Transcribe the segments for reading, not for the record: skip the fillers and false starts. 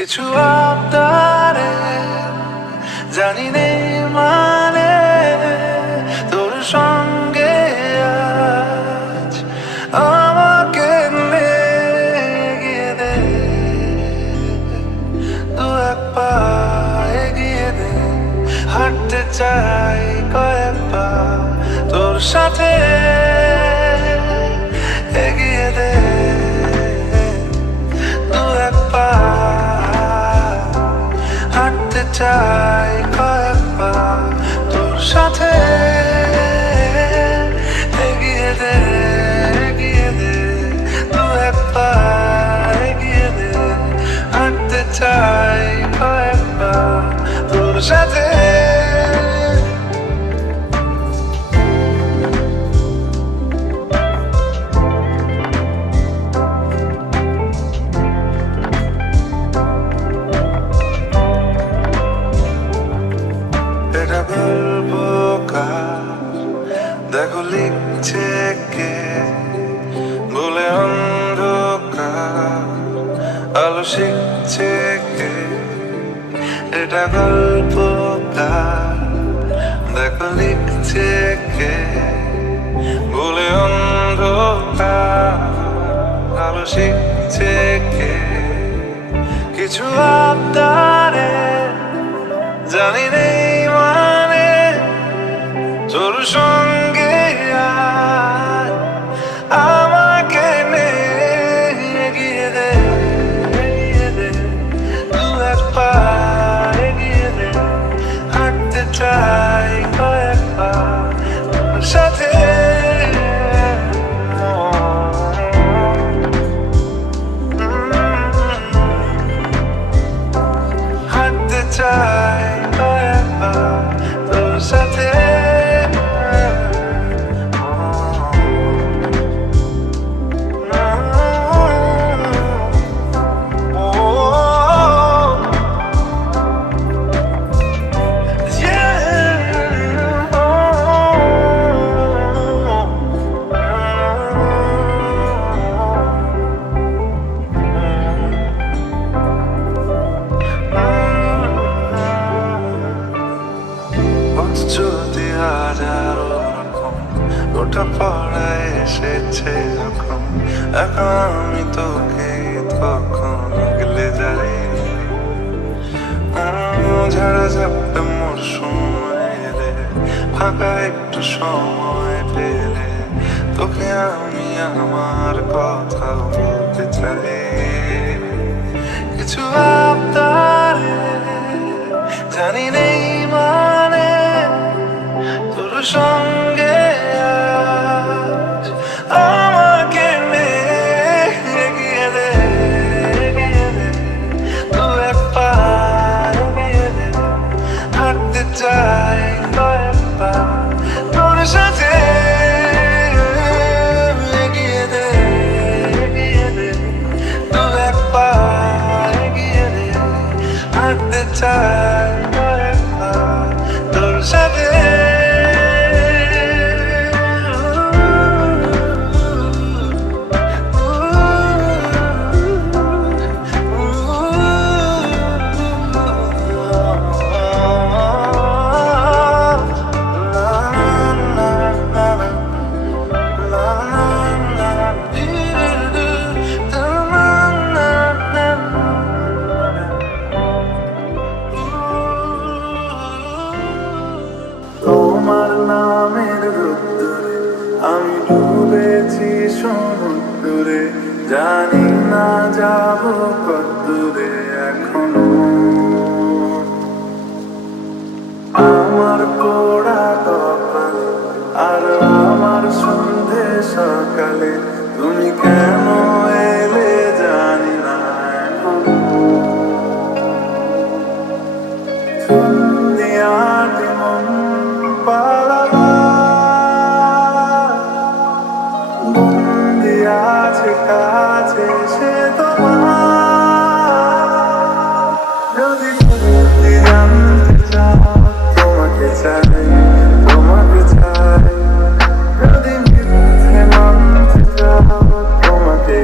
কিছু আবদারে জানি নেই মানে তোর সঙ্গে আজ আমাকে এগিয়ে দে, দু এক পা এগিয়ে দে। হাঁটতে চাই কয়েক পা তোর সাথে, এগিয়ে দে দু এক পা। হাঁটতে চাই কয়েক পা তোর সাথে, এগিয়ে দে দু এক পা এগিয়ে দে। হাঁটতে চাই কয়েক পা তোর সাথে। দেখো লিখছে কে বলে অন্ধকার, আলো শিখছে কে, এটা গল্পকার। দেখো লিখছে কে বলে অন্ধকার, আলো শিখছে কে। কিছু আবদারে জানি নেই মানে তোর সঙ্গে আজ আমাকে এগিয়ে দে দু এক পা এগিয়ে দে। হাঁটতে চাই কয়েক পা তোর সাথে, হাঁটতে চাই কয়েক পা তোর সাথে। যদি হাজারো রকম ওটা পড়ায় এসেছে যখন, এখন আমি তোকে তখন গেলে যাই। ঝাড়া ঝাপটা মরশুম এলে, ফাঁকা একটু সময় পেলে তোকে আমি আমার কথা বলতে চাই। কিছু আবদারে জানি নেই মানে তোর সঙ্গে আজ আমাকে এগিয়ে দে দু এক পা এগিয়ে দে। হাঁটতে চাই কয়েক পা তোর সাথে, এগিয়ে দে দু এক পা এগিয়ে দে। হাঁটতে চাই কয়েক পা তোর সাথে। তোমার নামের রোদ্দুরে আমি ডুবেছি সমুদ্রে, জানি না যাব কতদূরে এখনো। আমার পোড়া কপালে আর আমার সন্ধে সকালে তুমি কেন এলে জানি না এখনো। দিয়াটি মন বন্দি আছে কাছে সে তোমার। যদি তুমি জানতে চাও তোমাকে চাই, তোমাকে চাই। যদি মিথ্যে মানতে চাও তোমাকে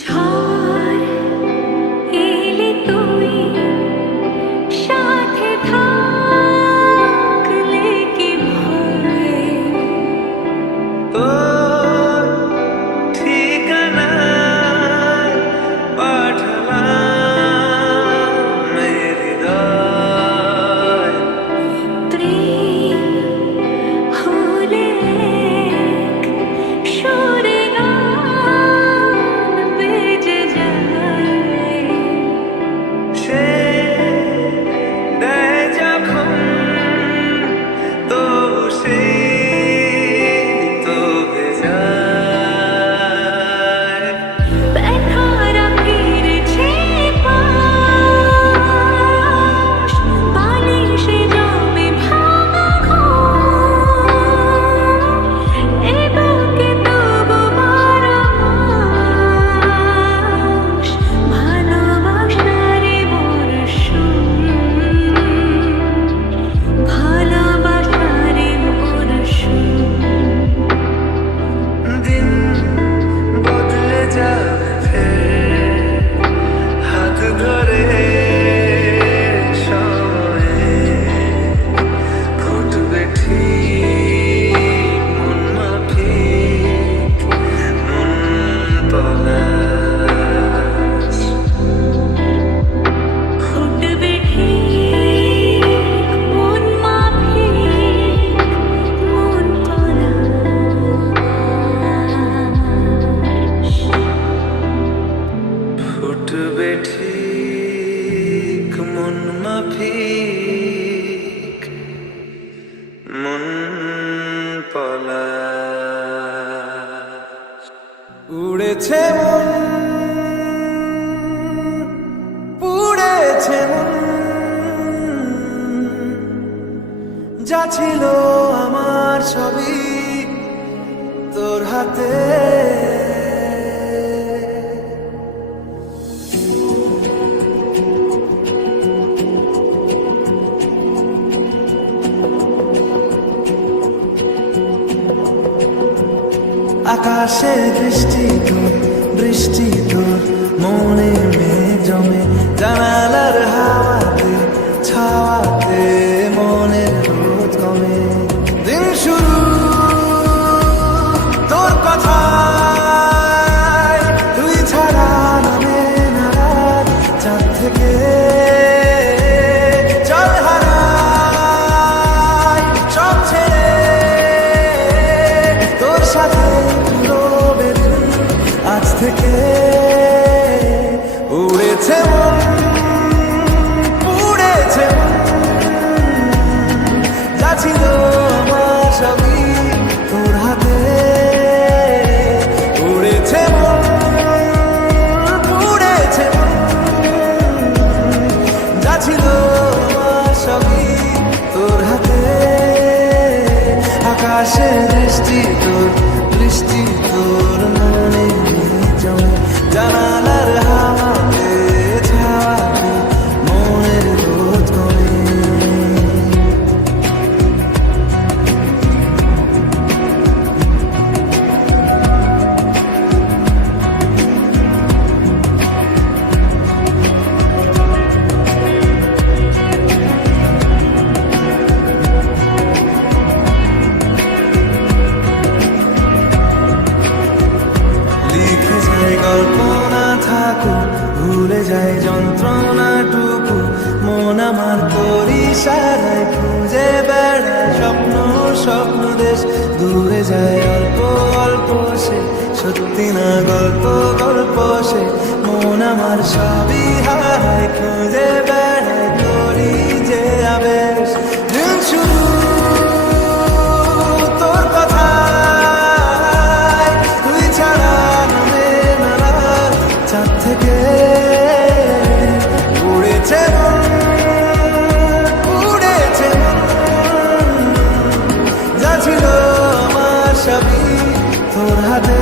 ঝড় এলে তুই সাথে থাকলে কি ভয় তোর ঠিকানায় পাঠালাম এই হৃদয়। প্রেম হলে এক সুরে গান বেজে যায় সে দেয় যখন তো সে তো যায়। ব্যথারা ফিরেছে পাশ বালিশে জমে ভাঙা ঘর এ বুকে তবু বারমাস ভালোবাসারে বর্ষণ ভালোবাসারে বর্ষণ দিন বদলে যাবে ফের হাত ধরে সময়ে ফুটবে ঠিক মন মাফিক মন পলাশ। ফুটবে ঠিক মন মাফিক মন পলাশ ফুটবে ঠিক মন মাফিক মন পলাশ। উড়েছে মন পুড়েছে মন যা ছিল আমার সবই তোর হাতে। আকাশে বৃষ্টি তোর মনে মেঘ জমে জানালার হাওয়াতে ছাওয়াতে মনের রোদ কমে। দিন শুরু তোর কথায় তুই ছাড়া নামে না রাত চাঁদ থেকে চল হারাই সব ছেড়ে তোর সাথে পুরোবে দিন আজ থেকে। উড়েছে মন পুড়েছে মন যা ছিল আমার সবই তোর হাতে। উড়েছে মন পুড়েছে মন যা ছিল আমার সবই তোর হাতে। আকাশে বৃষ্টি তোর মনে জমে জানালার হাওয়াতে ছাওয়াতে মনের রোদ কমে। লিখে যায় কল্পনা থাকুক ভুলে যায় যন্ত্রণাটুকু মন আমার তোর ইশারায় খুঁজে বেড়ায় স্বপ্ন দেশ দূরে যায় অল্প অল্প সে সত্যি না গল্প সে মন আমার সবই হারায় খুঁজে বেড়ায় তোরই যে আবেশ। দিন শুরু তোর কথায় তুই ছাড়া নামে না রাত চাঁদ থেকে। উড়েছে মন পুড়েছে মন যা ছিল আমার সবই তোর হাতে।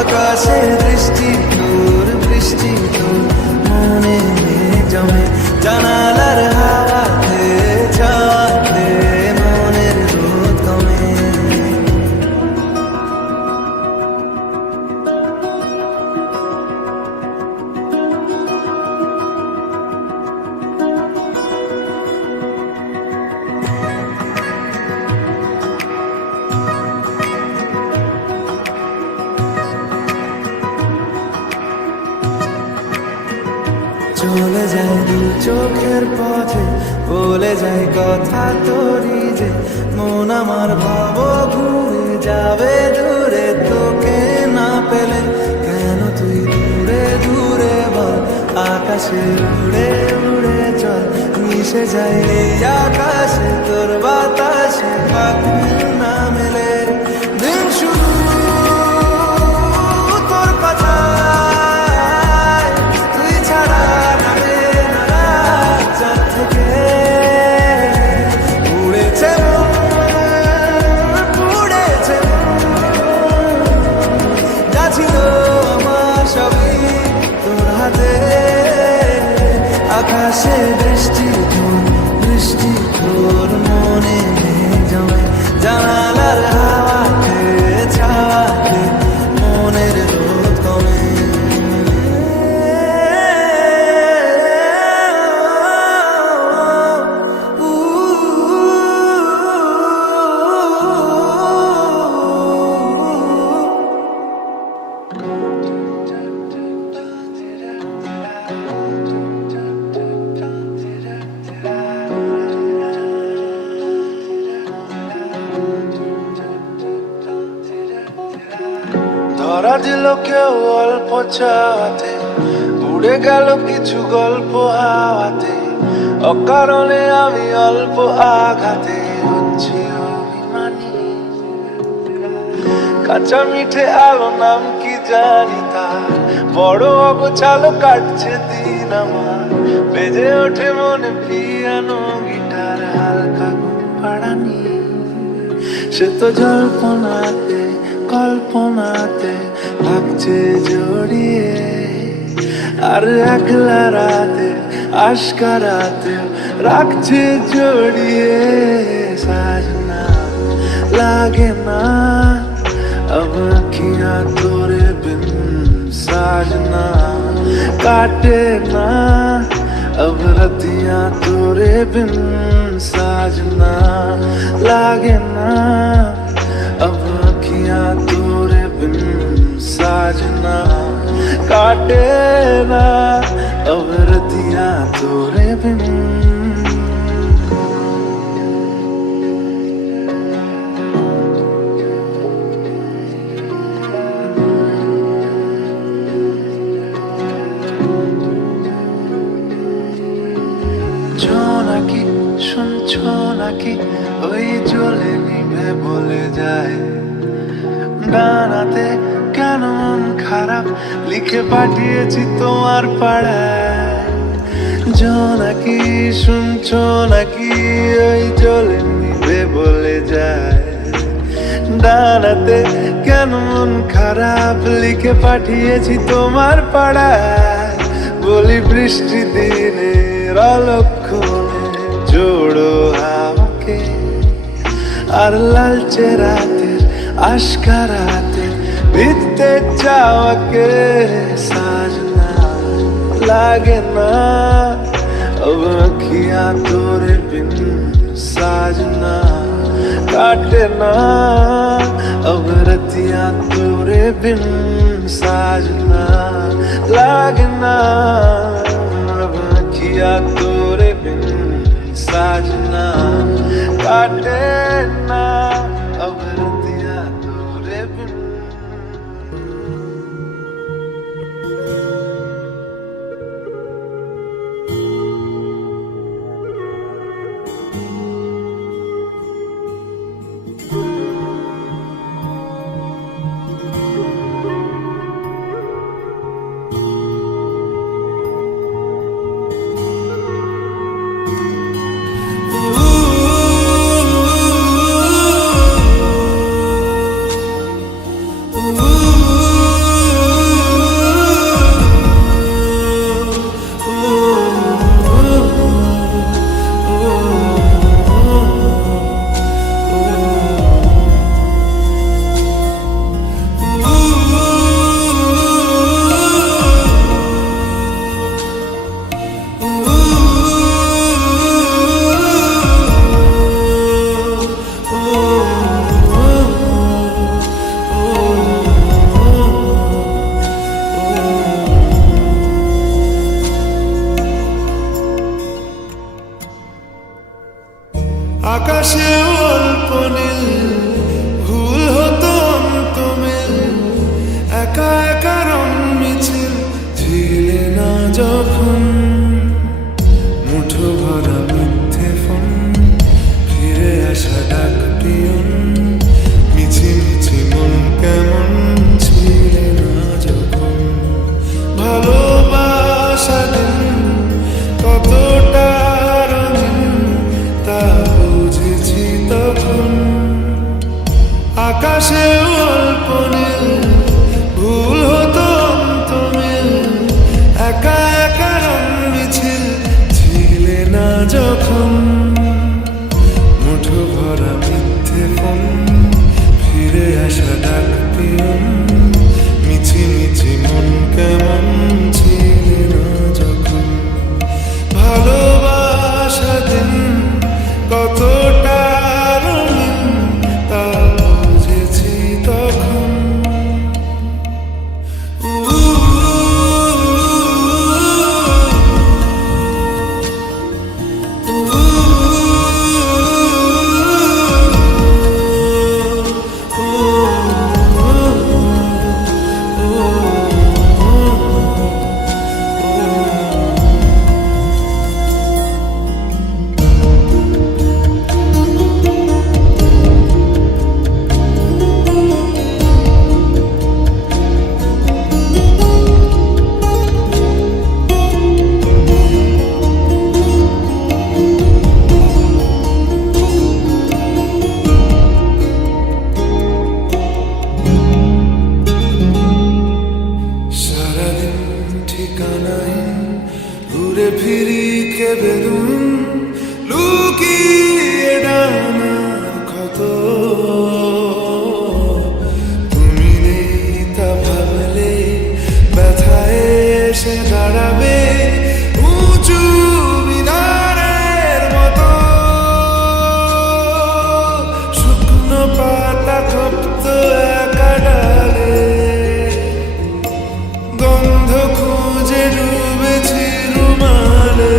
আকাশে বৃষ্টি তোর মনে মেঘ জমে জানালার হাওয়াতে ছাওয়াতে মনের রোদ কমে। চলে যায় দু চোখের পথে, বলে যায় কথা তোরই যে মন আমার ভাব ঘুরে যাবে দূরে তোকে না পেলে। কেন তুই দূরে দূরে বল, আকাশে উড়ে উড়ে চল, মিশে যায় এই আকাশে তোর বাতাসে পাখি না মেলে। দিন শুধু তোর কথায়, তুই ছাড়া নামে না রাত, চাঁদ থেকে উড়েছে উড়েছে যা ছিল আমার সবই তোর হাতে। আকাশে বৃষ্টি বৃষ্টি তোর মনে নেই জমে, জানালার হাওয়াতে ছাওয়াতে মনের রোদ কমে। ধরা দিল কেউ অল্প চাওয়াতে, উড়ে গেল কিছু গল্প হাওয়াতে, অকারণে আমি অল্প আঘাতে হচ্ছি অভিমানী। কাঁচা মিঠে আলো নাম কি জানি তার, বড় অগোছালো কাটছে দিন আমার, বেজে ওঠে মনে পিয়ানো গিটার হালকা ঘুম পাড়ানি। সে তো জল্পনাতে কল্পনাতে থাকছে জড়িয়ে, আর একলা রাতে আশকারাতে রাখছে জড়িয়ে। সাজনা লাগে না अब अखियां तोरे बिन, साजना काटे ना अब रतियां तोरे बिन, साजना लागे ना अब अखियां तोरे बिन, साजना काटे ना अब रतियां तोरे बिन। নাকি শুনছো নাকি ওই জ্বলে নিভে বলে যায়, ডানাতে কেন মন খারাপ লিখে পাঠিয়েছি তোমার পাড়ায়। জোনাকি শুনছো নাকি ওই জ্বলে নিভে বলে যায়, ডানাতে কেন মন খারাপ লিখে পাঠিয়েছি তোমার পাড়ায়। বলি বৃষ্টি দিনের অলক্ষণে জোড়ো হাওয়াকে, আর লালচে রাতের আশকারাতে ভিজতে চাওয়াকে। সাজনা লাগে না अब अखियां तोरे बिन, साजना काटे ना अब रतियां तोरे बिन, साजना लागे ना अब अखियां तोरे बिन, साजना काटे ना अब रतियां तोरे बिन। একা একা রং মিছিল ঝিলে না যখন মুঠো ভরা মিথ্যে ফোন ফিরে আসা ডাক পিয়ন মিছি মিছি মন কেমন ছিলে না যখন ভালোবাসা দিন কতটা রঙিন তা বুঝেছি তখন আকাশে অল্প নীল ভুল হতো অন্তমিল একা একা রং মিছিল ছিলে না যখন মুঠো ভরা মিথ্যে ফোন ফিরে আসা ডাক পিয়ন মিছি মিছি মন কেমন ছিলে না যখন ভালোবাসা দিন কতটা রঙিন তা বুঝেছি তখন সারাদিন ঠিকানাহীন ঘুরে ফিরি কেবেদুন লুকিয়ে ডানার ক্ষত তুমি নেই তা ভাবলে ব্যথায় এসে দাঁড়াবে উঁচু মিনারের মতো শুকনো পাতা খপ্ত একা ডালে গন্ধ খুঁজে ডুবেছি রুমালে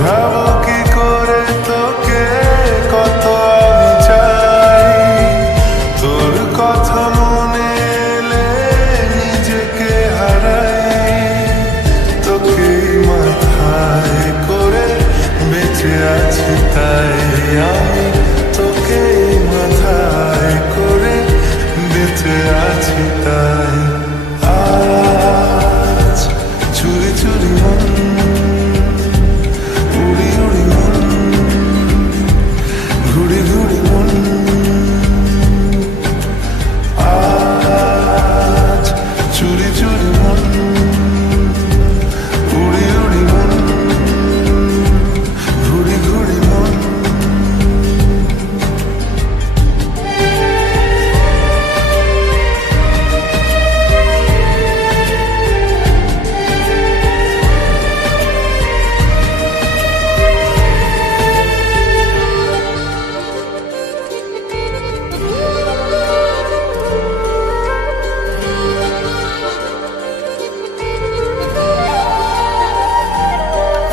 বোঝাবো কি করে তোকে কত আমি চাই, তোর কথা মনে এলে নিজেকে হারাই, তোকে মাথায় করে বেঁচে আছি তাই আমি, তোকে মাথায় করে বেঁচে আছি তাই। আজ চুরি চুরি মন, উড়ি উড়ি মন, ঘুড়ি ঘুড়ি মন, আজ চুরি চুরি মন, উড়ি উড়ি মন, ঘুড়ি ঘুড়ি মন।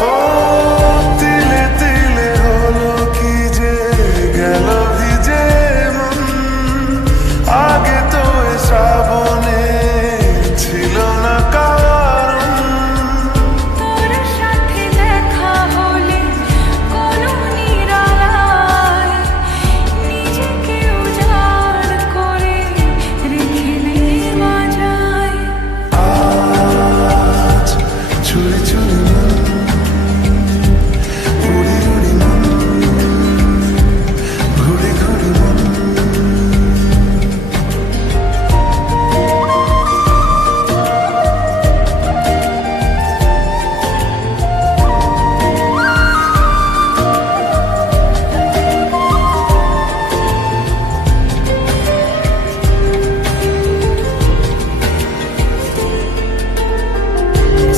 ও তিলে তিলে হলো কি যে গেল ভিজে মন, আগে তো এ শ্রাবণে ছিল না কারণ। তোর সাথে দেখা হলে কোনো নিরালায় নিজেকে উজাড় করে রেখে দেওয়া যায়। আজ চুরি চুরি মন, উড়ি উড়ি মন, ঘুড়ি ঘুড়ি মন।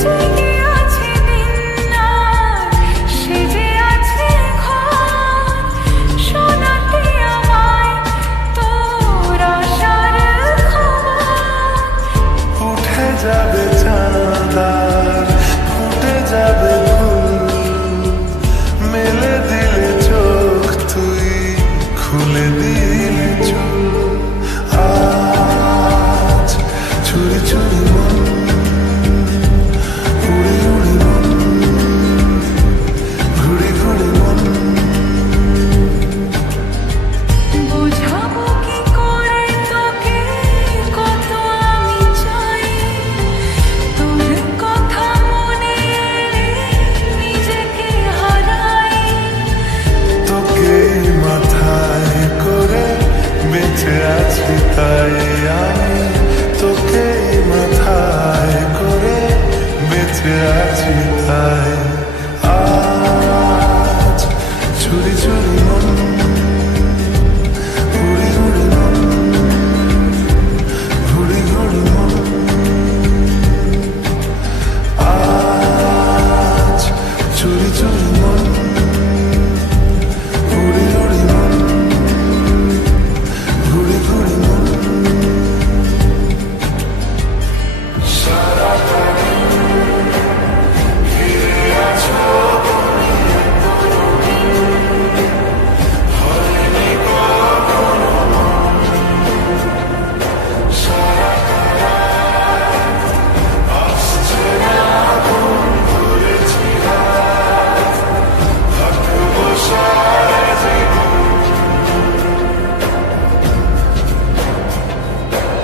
জেগে আছে দিন রাত, সেজে আছে ঘর, শোনাতে আমায় তোর আশার খবর। উঠে যাবে চাঁদ আর ফুটে যাবে ফুল, মেলে দিলে চোখ তুই খুলে দিলে চুল। আজ চুরি চুরি মন, উড়ি উড়ি মন, ঘুড়ি ঘুড়ি মন। বোঝাবো কি করে তোকে কত আমি চাই, তোর কথা মনে এলে নিজেকে হারাই। তোকে মাথায় করে বেঁচে আছি তাই আমি, তোকে মাথায় করে বেঁচে আছি তাই। আজ চুরি চুরি মন, উড়ি উড়ি মন, ঘুড়ি ঘুড়ি মন। আজ চুরি চুরি মন, উড়ি উড়ি মন, ঘুড়ি ঘুড়ি মন।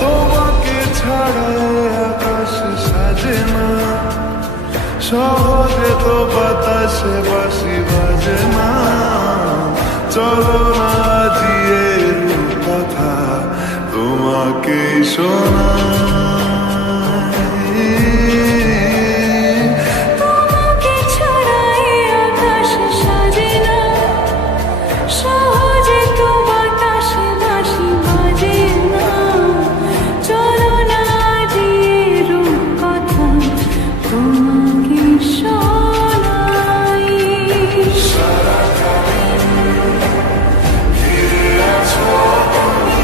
তোমাকে ছাড়া আকাশ সাজে না, সহজে তো বাতাসে বাঁশি বাজে না। চলো না দিয়ে কথা তোমাকে শোনাই। তোমাকে ছাড়াই আকাশ সাজে না, সহজে তো বাতাসে বাঁশি বাজে না। চলো না দিয়ে রূপকথা তোমাকে শোনাই। ফিরে আছো তুমি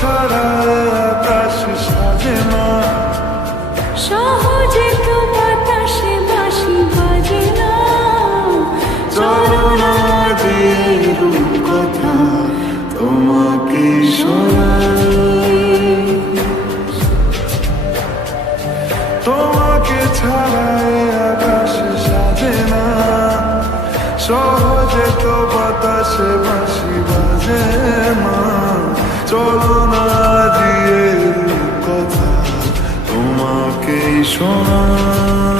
ছাড়া আকাশ সাজে না, সহজে তো বাতাসে বাঁশি বাজে না। চলো না দিয়ে রূপকথা তোমাকে শোনাই। তোমাকে ছাড়া আকাশ সাজে না, সহজে তো বাতাসে বাঁশি বাজে না। চলো না দিয়ে কথা তোমাকেই শোনাই।